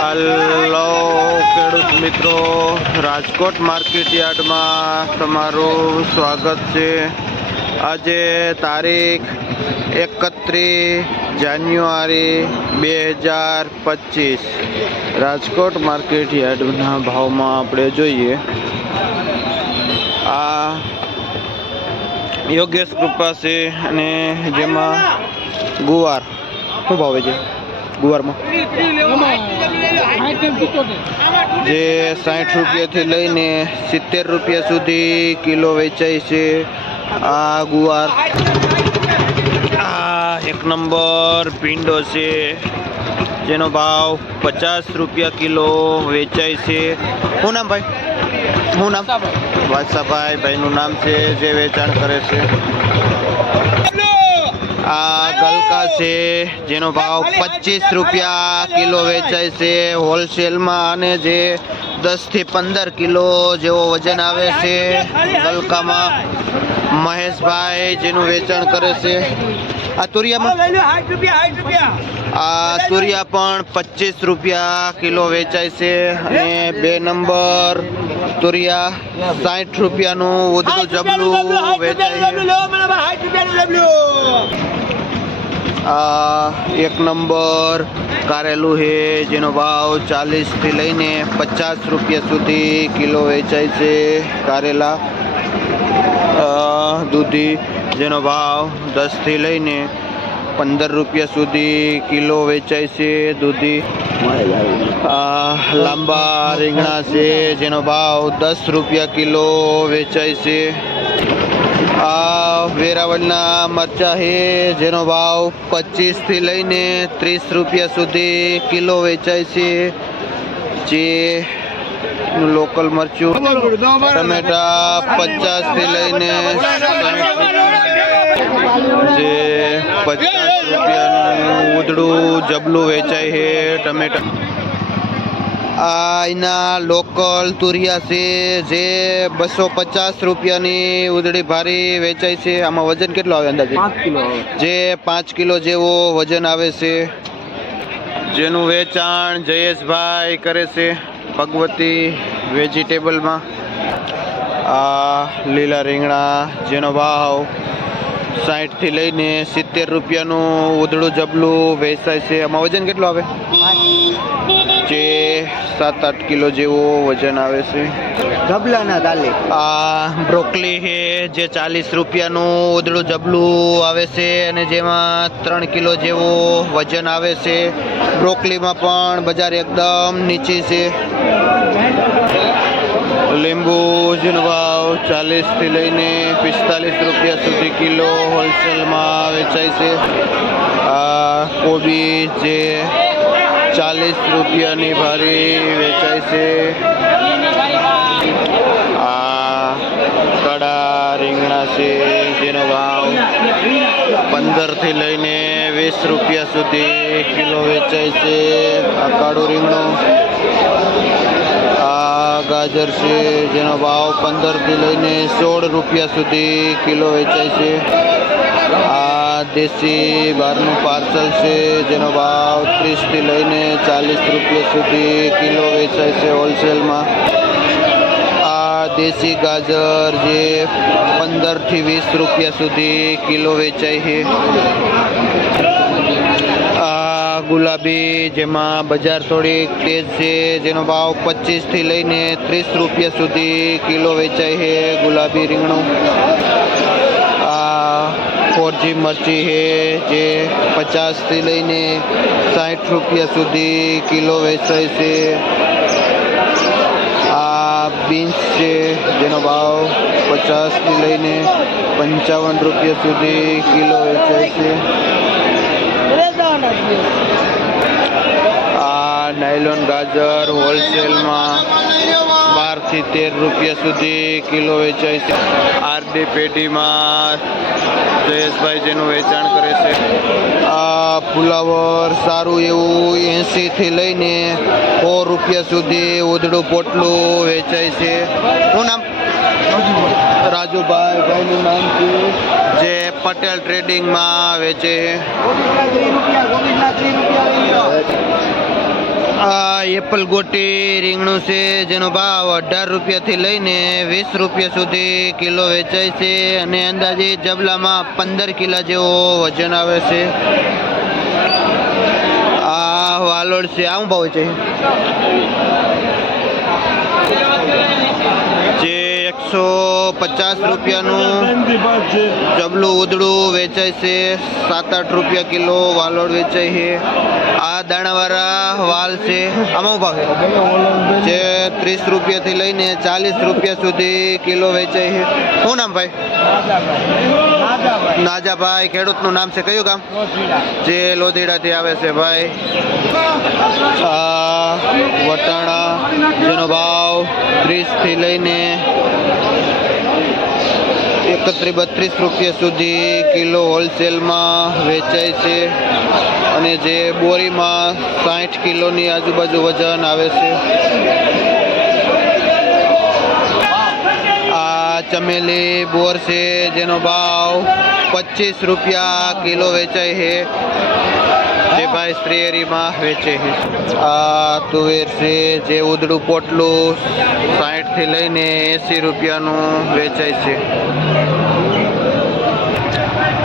Hello ખેડૂત મિત્રો, Rajkot market યાર્ડમાં તમારું સ્વાગત છે। આજે તારીખ 31 જાન્યુઆરી 2025 રાજકોટ માર્કેટ યાર્ડના ભાવમાં આપણે જોઈએ। આ યોગેશ કૃપા છે અને જેમાં ગુવાર શું ભાવે છે? ગુવારમાં જે 60 રૂપિયાથી લઈને 70 રૂપિયા સુધી કિલો વેચાય છે। આ ગુવાર આ એક નંબર ભીંડો છે જેનો ભાવ 50 રૂપિયા કિલો વેચાય છે। શું નામ ભાઈ? શું નામ? વાત્સાભાઈ ભાઈનું નામ છે જે વેચાણ કરે છે। આ ગલકા છે જેનો ભાવ 25 રૂપિયા કિલો વેચાય છે હોલસેલમાં, અને જે 10 થી 15 કિલો જેવો વજન આવે છે ગલકામાં। મહેશભાઈ જેનું વેચાણ કરે છે। આ તુરિયામાં આ તુરિયા પણ 25 રૂપિયા કિલો વેચાય છે, અને 2 નંબર તુરિયા 60 રૂપિયાનું ઉધડું જબલું વેચાય છે। આ 1 નંબર કારેલું છે જેનો ભાવ 40 થી લઈને 50 રૂપિયા સુધી કિલો વેચાય છે કારેલા। દૂધી જેનો ભાવ 10 થી લઈને 15 રૂપિયા સુધી કિલો વેચાય છે દૂધી। લાંબા રીંગણા છે જેનો ભાવ 10 રૂપિયા કિલો વેચાય છે। આ વેરાવળના મરચા છે જેનો ભાવ 25 થી લઈને 30 રૂપિયા સુધી કિલો વેચાય છે। જે લોકલ મરચું ટમેટા 50 થી લઈને 60 જે 50 રૂપિયાનું ઉધડું જબલું વેચાય છે ટમેટા। આ એના લોકલ તુરિયા છે જે 250 રૂપિયાની ઉધડી ભારી વેચાય છે। આમાં વજન કેટલો આવે અંદાજે? 5 કિલો જે 5 કિલો જેવો વજન આવે છે, જેનું વેચાણ જયેશભાઈ કરે છે ભગવતી વેજીટેબલમાં। આ લીલા રીંગણા જેનો ભાવ 60 થી લઈને 70 રૂપિયાનું ઉધડું જબલું વેચાય છે। આમાં વજન કેટલો આવે? જે 7-8 કિલો જેવો વજન આવે છે જબલાના દાલે। આ બ્રોકલી છે જે 40 રૂપિયાનું ઉધડું જબલું આવે છે, અને જેમાં 3 કિલો જેવો વજન આવે છે। બ્રોકલીમાં પણ બજાર એકદમ નીચી છે। લીંબુ જેનો ભાવ 40 થી લઈને 45 રૂપિયા સુધી કિલો હોલસેલમાં વેચાય છે। આ કોબી જે 40 રૂપિયાની ભારી વેચાય છે। આ કડા રીંગણા છે જેનો ભાવ 15 થી લઈને 20 રૂપિયા સુધી કિલો વેચાય છે। આ કાળું રીંગણું। આ ગાજર છે જેનો ભાવ 15 થી લઈને 16 રૂપિયા સુધી કિલો વેચાય છે। આ દેશી બહારનું પાર્સલ છે જેનો ભાવ 30 થી લઈને 40 રૂપિયા સુધી કિલો વેચાય છે હોલસેલમાં। આ દેશી ગાજર જે 15 થી 20 રૂપિયા સુધી કિલો વેચાય છે। આ ગુલાબી જેમાં બજાર થોડીક તેજ છે જેનો ભાવ 25 થી લઈને 30 રૂપિયા સુધી કિલો વેચાય છે ગુલાબી રીંગણું। આ 4G મરચી છે જે 50 થી લઈને 60 રૂપિયા સુધી કિલો વેચાય છે। આ બીન્સ છે જેનો ભાવ 50 થી લઈને 55 રૂપિયા સુધી કિલો વેચાય છે। આ નાયલોન ગાજર હોલસેલમાં 12 થી 13 રૂપિયા સુધી કિલો વેચાય છે। આરડી પેઢીમાં જયેશભાઈ જેનું વેચાણ કરે છે। આ ફુલાવર સારું એવું 80 થી લઈને 100 રૂપિયા સુધી ઉધડું પોટલું વેચાય છે। શું નામ? રાજુભાઈ ભાઈનું નામ છે જે પટેલ ટ્રેડિંગમાં વેચે। આ એપલ ગોટી રીંગણું છે જેનો ભાવ 18 રૂપિયાથી લઈને 20 રૂપિયા સુધી કિલો વેચાય છે અને અંદાજે જબલામાં 15 કિલા જેવો વજન આવે છે. આ વાલોડ છે, આ શું ભાવ છે? જે 150 રૂપિયાનું જબલું ઉદડું વેચાય છે. 7-8 રૂપિયા કિલો વાલોડ વેચાય છે. આ દાણાવાળા વાલ છે, આમાં શું ભાવ છે? જે 30 રૂપિયાથી લઈને 40 રૂપિયા સુધી કિલો વેચાય છે. શું નામ ભાઈ? નાજાભાઈ. ખેડૂતનું નામ છે, કયું ગામ? જે લોધીડાથી આવે છે ભાઈ. આ વટાણા જેનો ભાવ 30 થી લઈને 31-32 રૂપિયા સુધી કિલો હોલસેલમાં વેચાય છે અને જે બોરીમાં 60 કિલોની આજુબાજુ વજન આવે છે. આ ચમેલી બોર છે જેનો ભાવ 25 રૂપિયા કિલો વેચાય છે, જે ભાઈ સ્ત્રીએરીમાં વેચે છે. આ તુવેર છે જે ઉદડું પોટલું 60 થી લઈને 80 રૂપિયાનું વેચાય છે.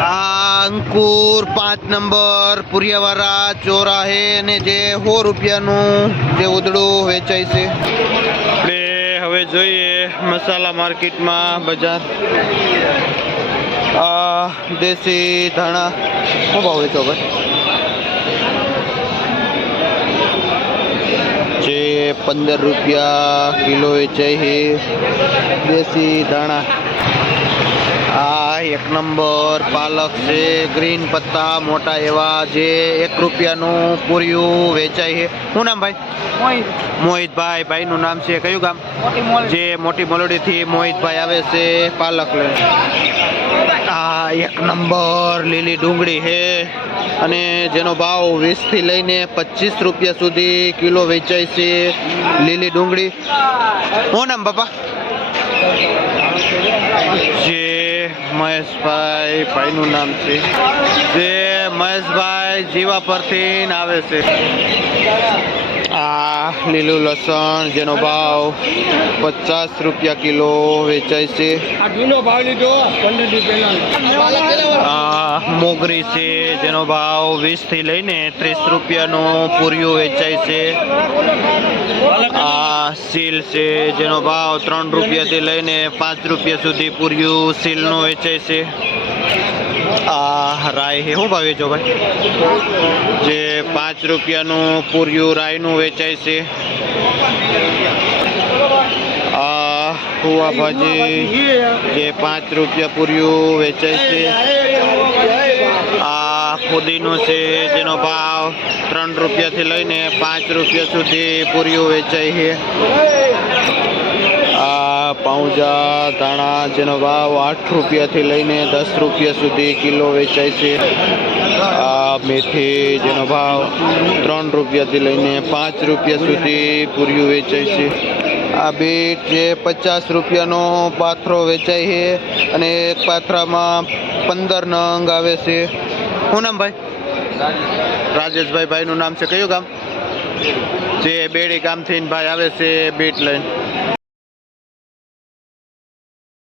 આ અંકુર 5 નંબર પુરિયાવાળા ચોરાહે અને જે 100 રૂપિયાનું જે ઉદડું વેચાય છે. આપણે હવે જોઈએ મસાલા માર્કેટમાં બજાર. આ દેશી ધાણા શું ભાવ વેચો ભાઈ? જે 15 રૂપિયા કિલો વેચાય છે દેશી ધાણા. આ 1 નંબર પાલક છે, ગ્રીન પત્તા મોટા એવા, જે 1 રૂપિયાનું પૂર્યું વેચાય છે. શું નામ ભાઈ? મોહિતભાઈ. ભાઈનું નામ છે, કયું ગામ? જે મોટી મોલડીથી મોહિતભાઈ આવે છે પાલક લઈને. આ 1 નંબર લીલી ડુંગળી છે અને જેનો ભાવ 20 થી લઈને 25 રૂપિયા સુધી કિલો વેચાય છે લીલી ડુંગળી. શું નામ બાપા? જે મહેશભાઈ ભાઈનું નામ છે, જે મહેશભાઈ જીવા પરથી આવે છે. આ લીલું લસણ જેનો ભાવ 50 રૂપિયા કિલો વેચાય છે. આ મોગરી છે જેનો ભાવ 20 થી લઈને 30 રૂપિયાનું પૂર્યું વેચાય છે. આ સીલ છે જેનો ભાવ 3 રૂપિયાથી લઈને 5 રૂપિયા સુધી પૂર્યું સીલનું વેચાય છે. આ રાઈ છે, શું ભાવ વેચો ભાઈ? જે 5 રૂપિયાનું પૂર્યું રાઈનું વેચાય છે. આ કુવા ભાજી જે 5 રૂપિયા પૂર્યું વેચાય છે. આ ફુદીનો છે જેનો ભાવ 3 રૂપિયાથી લઈને 5 રૂપિયા સુધી પૂર્યું વેચાય છે. આ પાઉંજા ધાણા જેનો ભાવ 8 રૂપિયાથી લઈને 10 રૂપિયા સુધી કિલો વેચાય છે. આ મેથી જેનો ભાવ 3 રૂપિયાથી લઈને 5 રૂપિયા સુધી પૂર્યું વેચાય છે. આ બીટ જે 50 રૂપિયાનો પાથરો વેચાય છે અને એક પાથરામાં 15 નંગ આવે છે. શું નામ ભાઈ? રાજેશભાઈ. ભાઈનું નામ છે, કયું ગામ? જે બેડી ગામથી ભાઈ આવે છે બીટ લઈને.